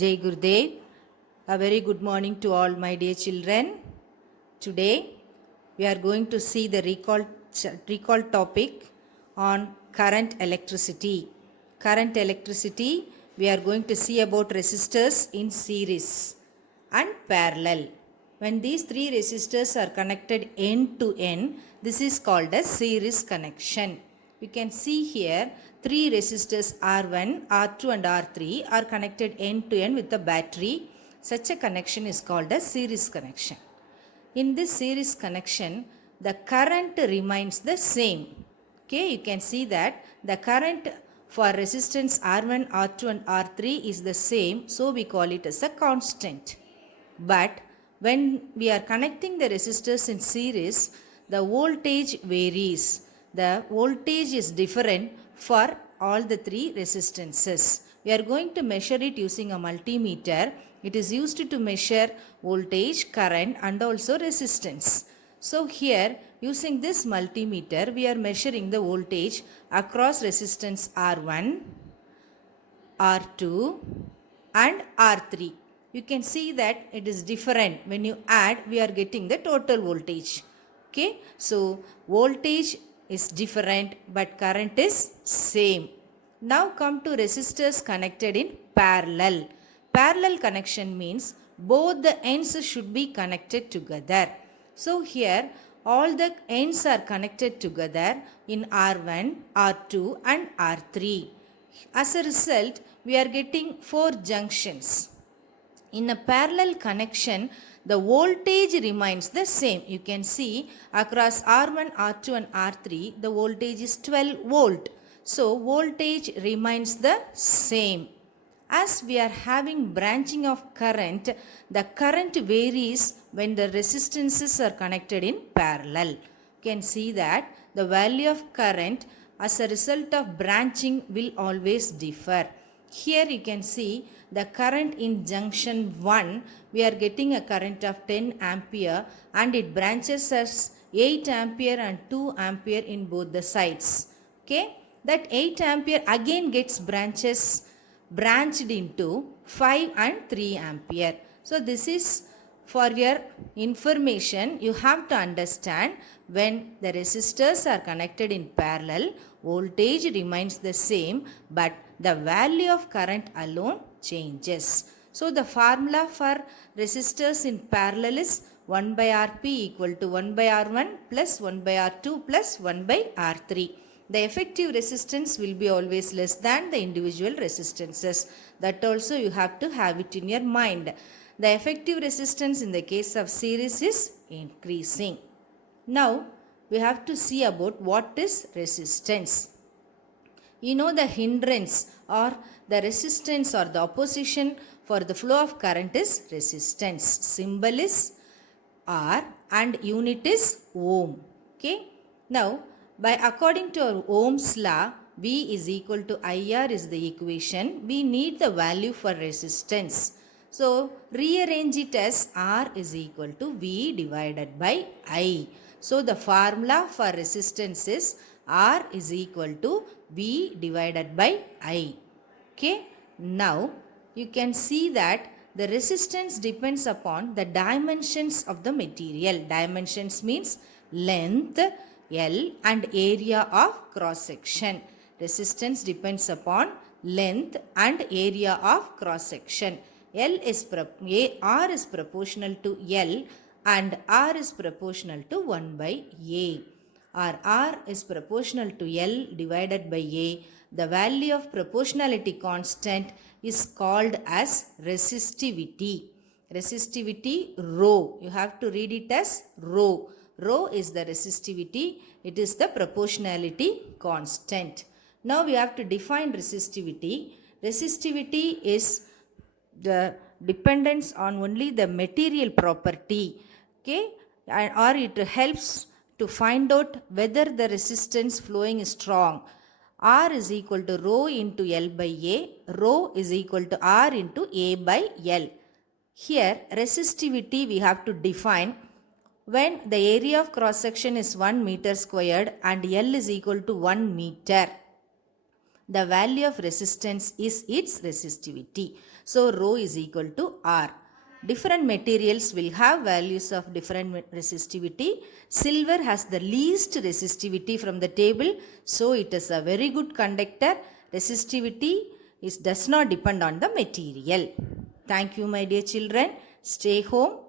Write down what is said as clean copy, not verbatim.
Jai Gurudev. A very good morning to all my dear children. Today we are going to see the recall topic on current electricity. Current electricity, we are going to see about resistors in series and parallel. When these three resistors are connected end to end, this is called a series connection. You can see here three resistors R1, R2 and R3 are connected end to end with a battery. Such a connection is called a series connection. In this series connection, the current remains the same. Okay, you can see that the current for resistance R1, R2 and R3 is the same, so we call it as a constant. But when we are connecting the resistors in series, the voltage varies. The voltage is different for all the three resistances. We are going to measure it using a multimeter. It is used to measure voltage, current and also resistance. So here using this multimeter we are measuring the voltage across resistance R1, R2 and R3. You can see that it is different. When you add, we are getting the total voltage. Okay, so voltage is different but current is same. Now come to resistors connected in parallel. Parallel connection means both the ends should be connected together. So here all the ends are connected together in R1, R2 and R3. As a result, we are getting 4 junctions. In a parallel connection, the voltage remains the same. You can see across R1, R2 and R3, the voltage is 12 volt. So, voltage remains the same. As we are having branching of current, the current varies when the resistances are connected in parallel. You can see that the value of current as a result of branching will always differ. Here you can see the current in junction 1, we are getting a current of 10 ampere and it branches as 8 ampere and 2 ampere in both the sides. Okay, that 8 ampere again gets branched into 5 and 3 ampere. So this is for your information. You have to understand when the resistors are connected in parallel, voltage remains the same but the value of current alone changes. So the formula for resistors in parallel is 1 by Rp equal to 1 by R1 plus 1 by R2 plus 1 by R3. The effective resistance will be always less than the individual resistances. That also you have to have it in your mind. The effective resistance in the case of series is increasing. Now we have to see about what is resistance. You know the hindrance or the resistance or the opposition for the flow of current is resistance. Symbol is R and unit is ohm. Okay. Now by according to our Ohm's law, V is equal to IR is the equation. We need the value for resistance. So rearrange it as R is equal to V divided by I. So the formula for resistance is R is equal to V divided by I. Okay. Now you can see that the resistance depends upon the dimensions of the material. Dimensions means length, L and area of cross section. Resistance depends upon length and area of cross section. R is proportional to L and R is proportional to 1 by A. Or R is proportional to L divided by A. The value of proportionality constant is called as resistivity. Resistivity rho. You have to read it as rho. Rho is the resistivity. It is the proportionality constant. Now we have to define resistivity. Resistivity is the dependence on only the material property. Okay, or it helps to find out whether the resistance flowing is strong. R is equal to rho into L by A. Rho is equal to R into A by L. Here resistivity we have to define when the area of cross section is 1 meter squared and L is equal to 1 meter. The value of resistance is its resistivity. So rho is equal to R. Different materials will have values of different resistivity. Silver has the least resistivity from the table, so it is a very good conductor. Resistivity does not depend on the material. Thank you, my dear children. Stay home.